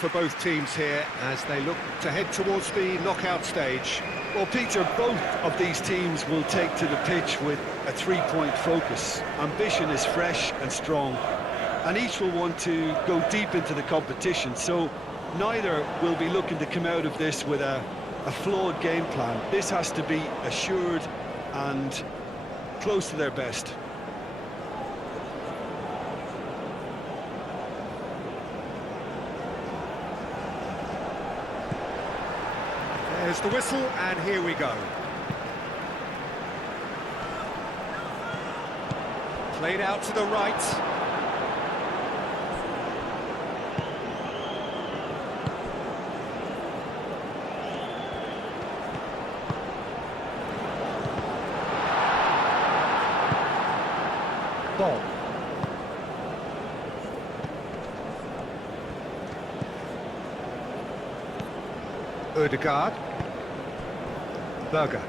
For both teams here as they look to head towards the knockout stage. Well, Peter, both of these teams will take to the pitch with a three-point focus. Ambition is fresh and strong, and each will want to go deep into the competition, so neither will be looking to come out of this with a flawed game plan. This has to be assured and close to their best. There's the whistle, and here we go. Played out to the right. Ball. Ødegaard. Berger.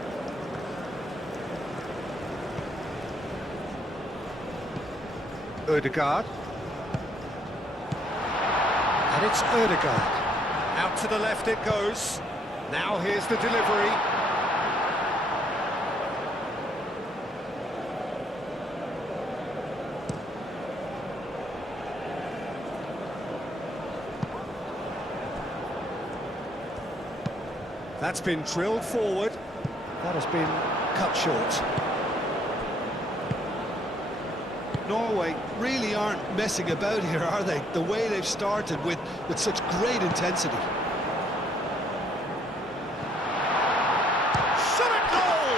Ødegaard. And it's Ødegaard. Out to the left it goes. Now here's the delivery. That's been drilled forward. That has been cut short. Norway really aren't messing about here, are they? The way they've started with such great intensity. Shot at goal!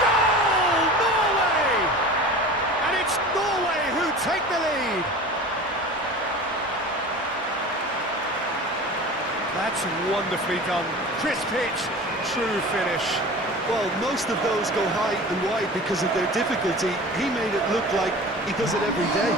Goal! Norway! And it's Norway who take the lead. That's wonderfully done. Crisp hit, true finish. Well, most of those go high and wide because of their difficulty. He made it look like he does it every day.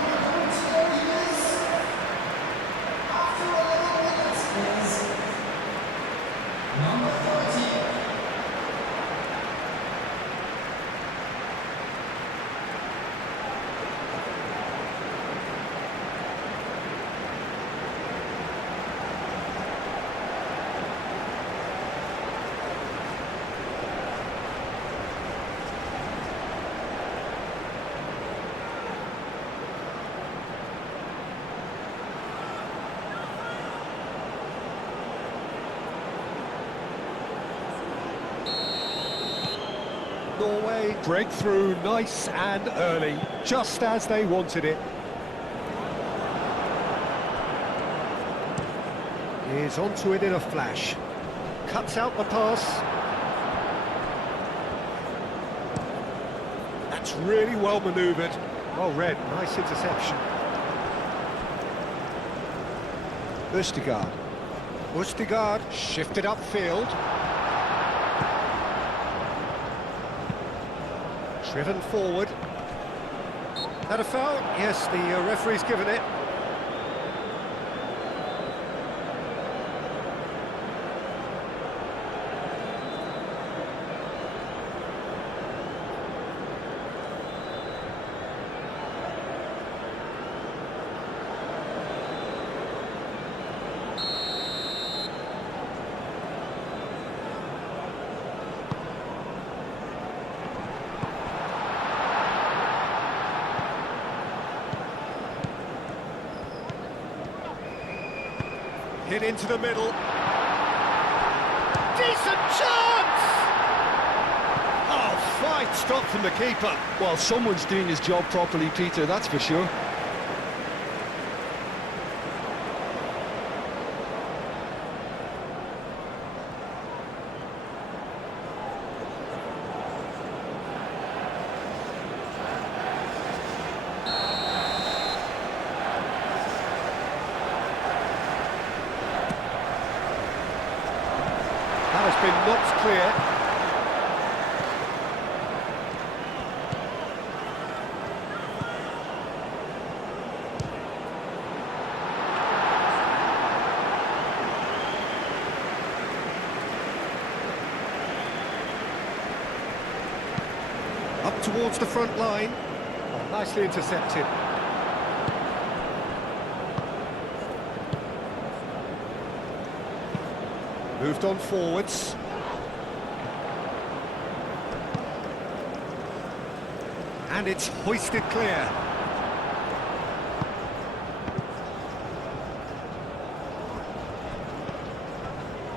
Norway break through nice and early, just as they wanted it. He's onto it in a flash. Cuts out the pass. That's really well manoeuvred. Well read, nice interception. Ødegaard. Ødegaard shifted upfield. Driven forward. That a foul? Yes, the referee's given it. Hit into the middle. Decent chance! Oh, fine stop from the keeper. Well, someone's doing his job properly, Peter, that's for sure. That has been knocked clear. Up towards the front line. Oh, nicely intercepted. Moved on forwards. And it's hoisted clear.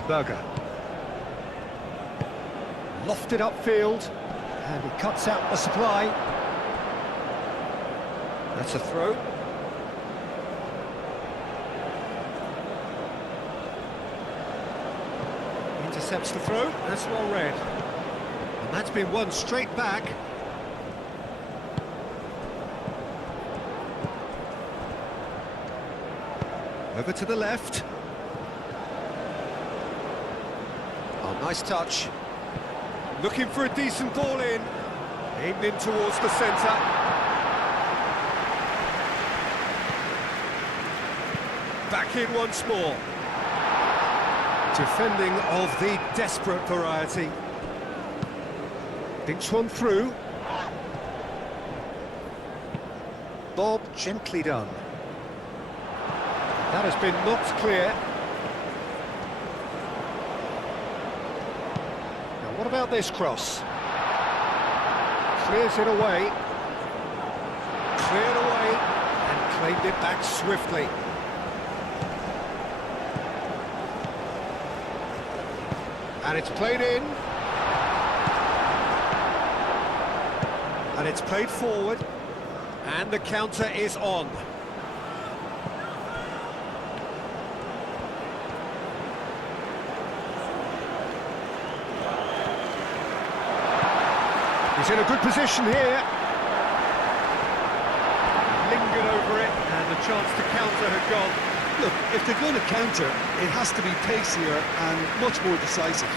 Berger. Lofted upfield. And he cuts out the supply. That's a throw. Intercepts the throw. That's well read. And that's been won straight back. Over to the left. Oh, nice touch. Looking for a decent ball in. Aimed in towards the centre. Back in once more. Defending of the desperate variety. Dinks one through. Bob, gently done. That has been knocked clear. Now what about this cross? Clears it away. Cleared away and claimed it back swiftly. And it's played in. And it's played forward. And the counter is on. He's in a good position here. Lingered over it, and the chance to counter had gone. Look, if they're going to counter, it has to be pacier and much more decisive.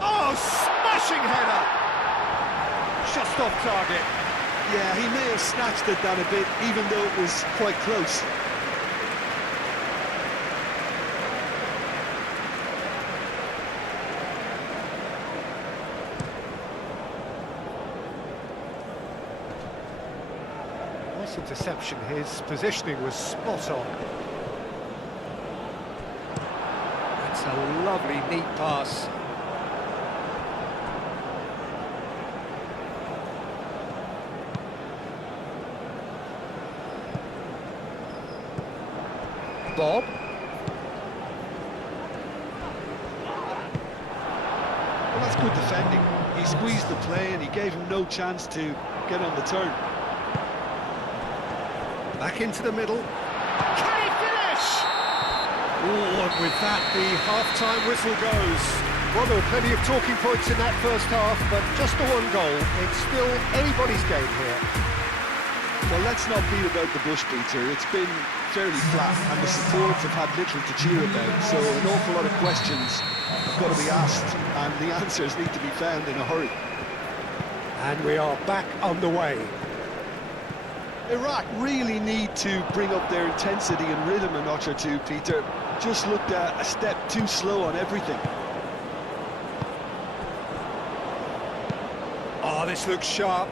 Oh, smashing header! Just off target. Yeah, he may have snatched it down a bit, even though it was quite close. Nice interception. His positioning was spot on. That's a lovely, neat pass. Bob. Well, that's good defending. He squeezed the play and he gave him no chance to get on the turn. Back into the middle. Can he finish? Oh, and with that, the half-time whistle goes. Well, there were plenty of talking points in that first half, but just the one goal. It's still anybody's game here. Well, let's not beat about the bush, Peter. It's been fairly flat, and the supports have had little to cheer about, so an awful lot of questions have got to be asked, and the answers need to be found in a hurry. And we are back underway. Iraq really need to bring up their intensity and rhythm a notch or two, Peter. Just looked a step too slow on everything. Oh, this looks sharp.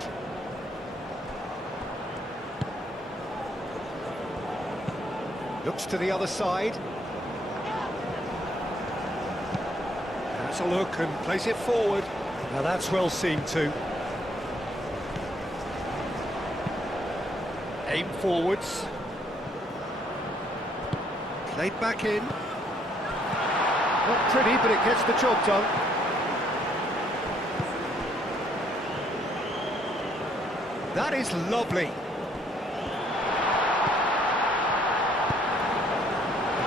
Looks to the other side. Has a look and plays it forward. Now that's well seen too. Aim forwards. Played back in. Not pretty, but it gets the job done. That is lovely.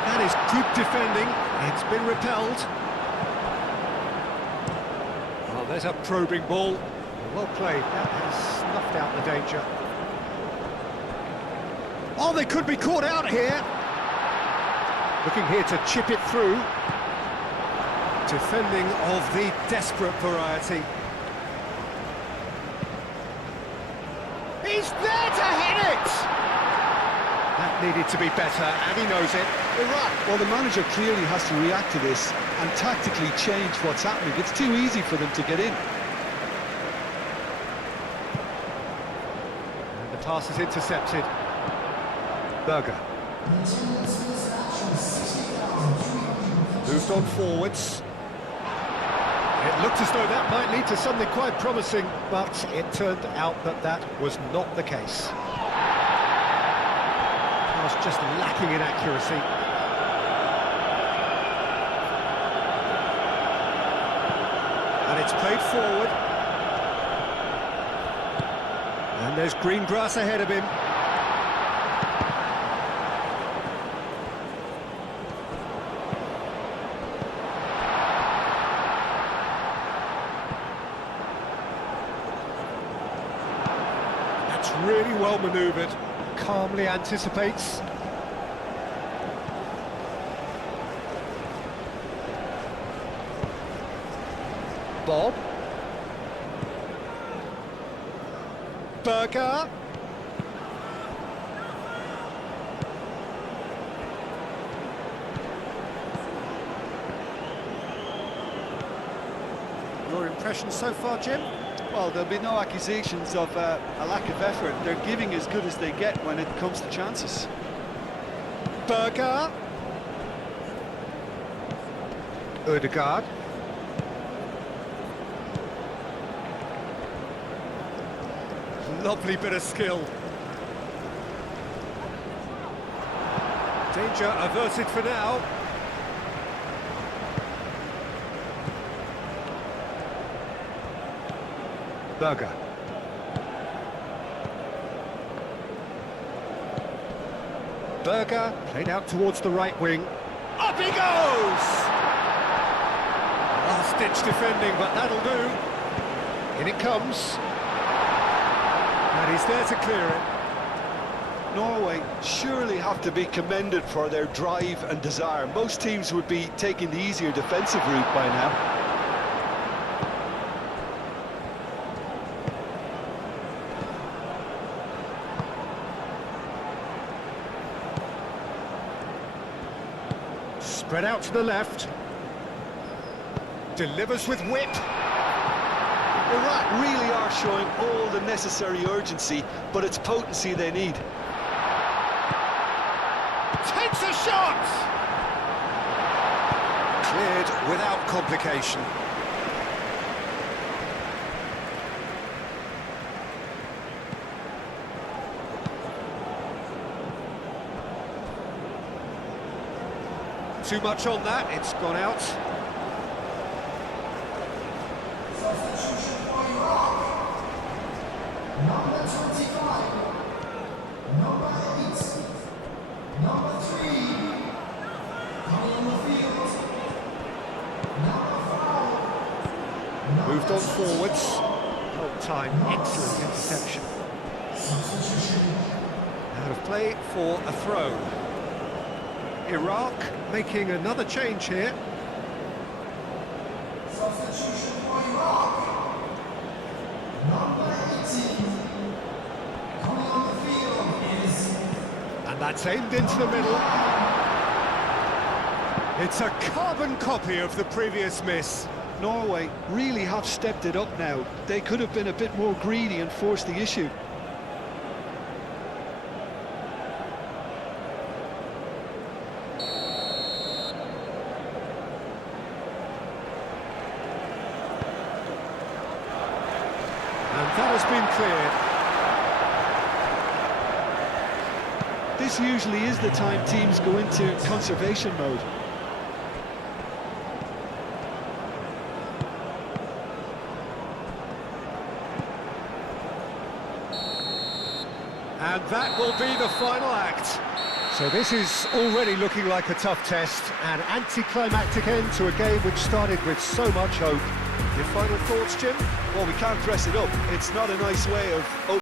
That is good defending. It's been repelled. Well, there's a probing ball. Well played. That has snuffed out the danger. Oh, they could be caught out here. Looking here to chip it through. Defending of the desperate variety. He's there to hit it! That needed to be better, and he knows it. Iraq. Well, the manager clearly has to react to this and tactically change what's happening. It's too easy for them to get in. And the pass is intercepted. Berger. Moved on forwards. It looked as though that might lead to something quite promising, but it turned out that that was not the case. Pass just lacking in accuracy. And it's played forward. And there's green grass ahead of him. Really well manoeuvred, calmly anticipates. Bob. Berger. Your impression so far, Jim? Well, there'll be no accusations of a lack of effort. They're giving as good as they get when it comes to chances. Berger. Ødegaard. Lovely bit of skill. Danger averted for now. Berger. Berger played out towards the right wing. Up he goes! Last-ditch defending, but that'll do. In it comes. And he's there to clear it. Norway surely have to be commended for their drive and desire. Most teams would be taking the easier defensive route by now. Spread out to the left. Delivers with whip. Iraq really are showing all the necessary urgency, but it's potency they need. Takes a shot! Cleared without complication. Too much on that, it's gone out. Substitution for Iraq. Number 25. Number 8. Number 3. Coming on the field. Number 5. Moved on forwards. Whole time, excellent interception. Substitution. Out of play for a throw. Iraq making another change here. Substitution for Iraq. Number 18. Coming on the field is... And that's aimed into the middle. It's a carbon copy of the previous miss. Norway really have stepped it up now. They could have been a bit more greedy and forced the issue. And that has been cleared. This usually is the time teams go into conservation mode. And that will be the final act. So this is already looking like a tough test, an anticlimactic end to a game which started with so much hope. Your final thoughts, Jim? Well, we can't dress it up. It's not a nice way of